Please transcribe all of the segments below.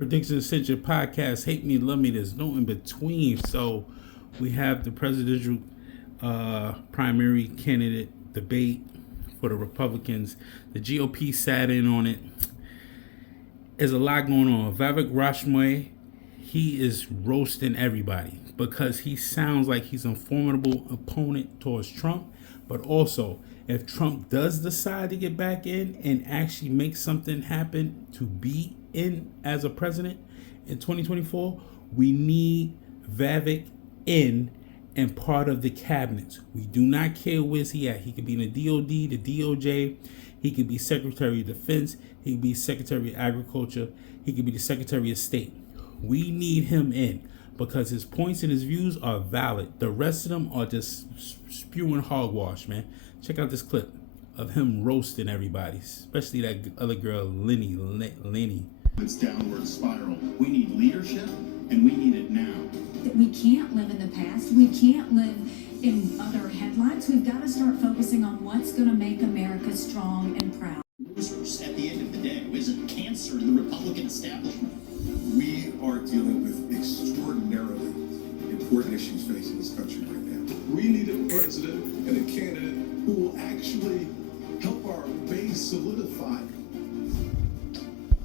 Predictions Essential Podcast. Hate me, love me. There's no in between. So we have the presidential primary candidate debate for the Republicans. The GOP sat in on it. There's a lot going on. Vivek Ramaswamy, he is roasting everybody because he sounds like he's a formidable opponent towards Trump. But also, if Trump does decide to get back in and actually make something happen to be in as a president in 2024, we need Vivek in and part of the cabinet. We do not care where's he at. He could be in the DOD, the DOJ. He could be Secretary of Defense. He could be Secretary of Agriculture. He could be the Secretary of State. We need him in because his points and his views are valid. The rest of them are just spewing hogwash, man. Check out this clip of him roasting everybody, especially that other girl, Lenny. It's downward spiral. We need leadership, and we need it now. That we can't live in the past. We can't live in other headlines. We've got to start focusing on what's going to make America strong and proud. Losers at the end of the day isn't cancer to the Republican establishment. We are dealing with extraordinarily important issues facing this country right now. We need a president and a candidate who will actually help our base solidify.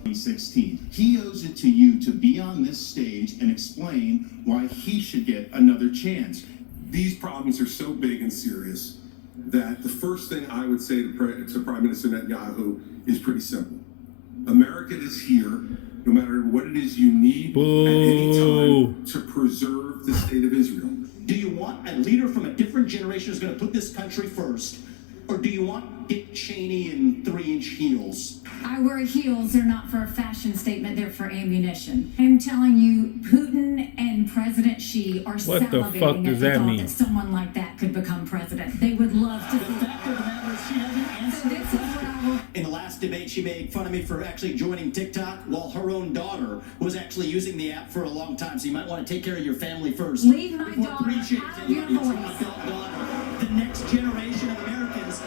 2016. He owes it to you to be on this stage and explain why he should get another chance. These problems are so big and serious that the first thing I would say to Prime Minister Netanyahu is pretty simple. America is here, no matter what it is you need at any time to preserve the state of Israel. Do you want a leader from a different generation who's going to put this country first? Or do you want Dick Cheney in 3-inch heels? I wear heels. They're not for a fashion statement. They're for ammunition. I'm telling you, Putin and President Xi are What the fuck salivating does at the that thought mean? that someone like that could become president. They would love to do The fact of the matter is she hasn't answered This is what I will. In the last debate, she made fun of me for actually joining TikTok while her own daughter was actually using the app for a long time. So you might want to take care of your family first. Leave my before daughter preaching out to of your anybody who's voice. an adult daughter. The next generation of Americans.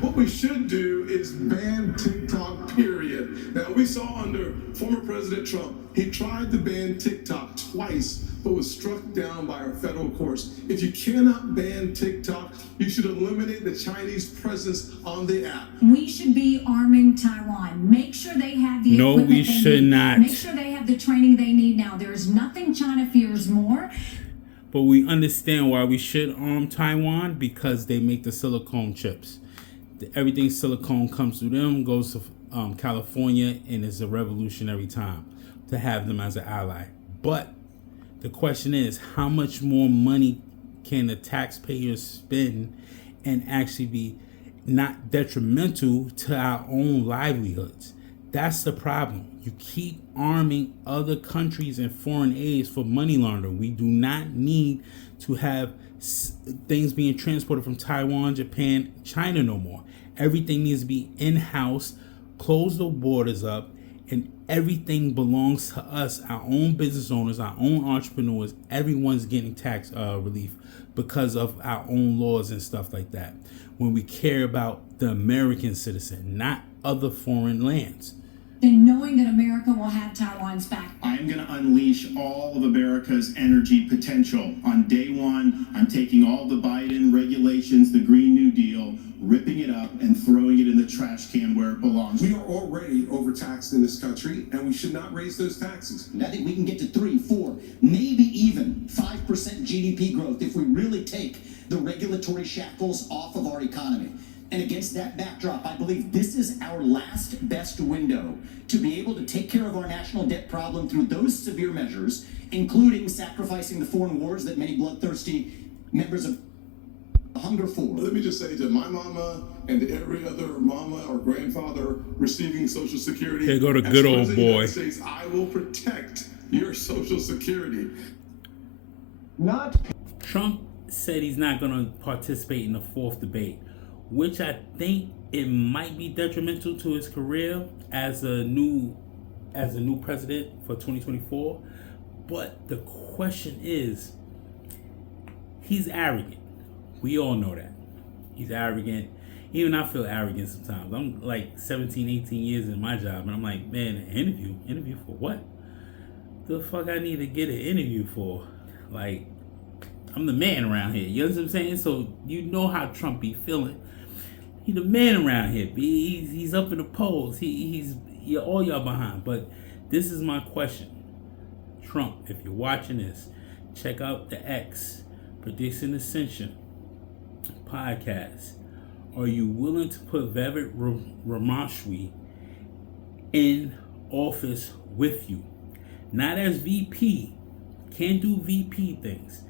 What we should do is ban TikTok, period. Now, we saw under former President Trump, he tried to ban TikTok twice, but was struck down by our federal courts. If you cannot ban TikTok, you should eliminate the Chinese presence on the app. We should be arming Taiwan. Make sure they have the No, equipment we they should need. not. Make sure they have the training they need now. There is nothing China fears more. But we understand why we should arm Taiwan because they make the silicone chips. Everything silicone comes through them, goes to California, and it's a revolutionary time to have them as an ally. But the question is, how much more money can the taxpayers spend and actually be not detrimental to our own livelihoods? That's the problem. You keep arming other countries and foreign aids for money laundering. We do not need to have things being transported from Taiwan, Japan, China no more. Everything needs to be in-house, close the borders up, and everything belongs to us, our own business owners, our own entrepreneurs. Everyone's getting tax relief because of our own laws and stuff like that. When we care about the American citizen, not other foreign lands. And knowing that America will have Taiwan's back. I'm going to unleash all of America's energy potential. On day one, I'm taking all the Biden regulations, the Green New Deal, ripping it up and throwing it in the trash can where it belongs. We are already overtaxed in this country, and we should not raise those taxes. I think we can get to 3, 4, maybe even 5% GDP growth if we really take the regulatory shackles off of our economy. And against that backdrop, I believe this is our last best window to be able to take care of our national debt problem through those severe measures, including sacrificing the foreign wars that many bloodthirsty members of hunger for. Let me just say to my mama and to every other mama or grandfather receiving Social Security, Here go the as good old President of the boy. United States, I will protect your Social Security. Trump said he's not going to participate in the fourth debate, which I think it might be detrimental to his career as a new president for 2024. But the question is, he's arrogant. We all know that. He's arrogant. Even I feel arrogant sometimes. I'm like 17, 18 years in my job, and I'm like, man, an interview for what? the fuck I need to get an interview for? Like, I'm the man around here. You know what I'm saying? So you know how Trump be feeling. He the man around here. He's up in the polls. He's all y'all behind. But this is my question. Trump, if you're watching this, check out the X Prediction Ascension podcast. Are you willing to put Vivek Ramaswamy in office with you? Not as VP. Can't do VP things.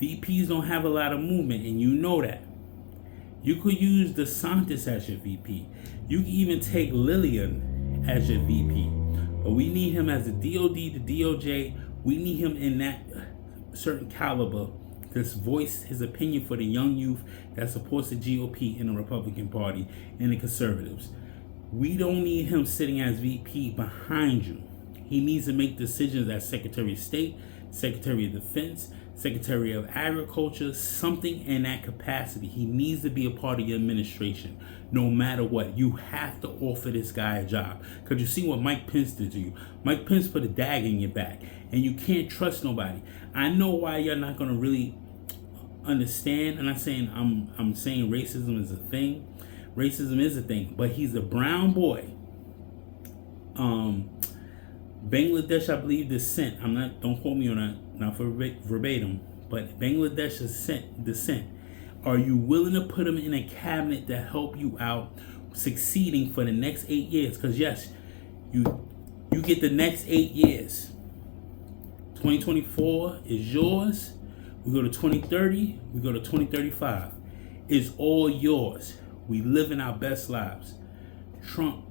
VPs don't have a lot of movement, and you know that. You could use DeSantis as your VP. You can even take Lillian as your VP. But we need him as a DOD, the DOJ. We need him in that certain caliber to voice his opinion for the young youth that supports the GOP and the Republican Party and the conservatives. We don't need him sitting as VP behind you. He needs to make decisions as Secretary of State, Secretary of Defense, Secretary of Agriculture, something in that capacity. He needs to be a part of your administration, no matter what. You have to offer this guy a job. Because you see what Mike Pence did to you. Mike Pence put a dag in your back, and you can't trust nobody. I know why you're not going to really understand. And I'm saying racism is a thing. Racism is a thing, but he's a brown boy. Bangladesh, I believe, descent. Don't quote me on that, not for verbatim, but Bangladesh descent. Are you willing to put him in a cabinet to help you out succeeding for the next 8 years? Because yes, you get the next 8 years. 2024 is yours. We go to 2030. We go to 2035. It's all yours. We live in our best lives. Trump,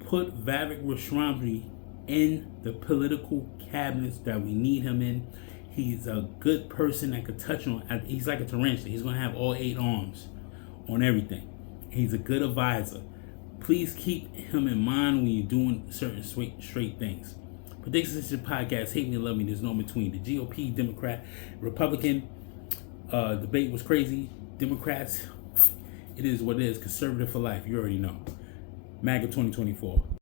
put Vivek Ramaswamy in the political cabinets that we need him in. He's a good person that could touch on. He's like a tarantula. He's going to have all 8 arms on everything. He's a good advisor. Please keep him in mind when you're doing certain straight things. Prediction Ascension podcast. Hate me or love me. There's no in between. The GOP, Democrat, Republican debate was crazy. Democrats, it is what it is. Conservative for life. You already know. MAGA 2024.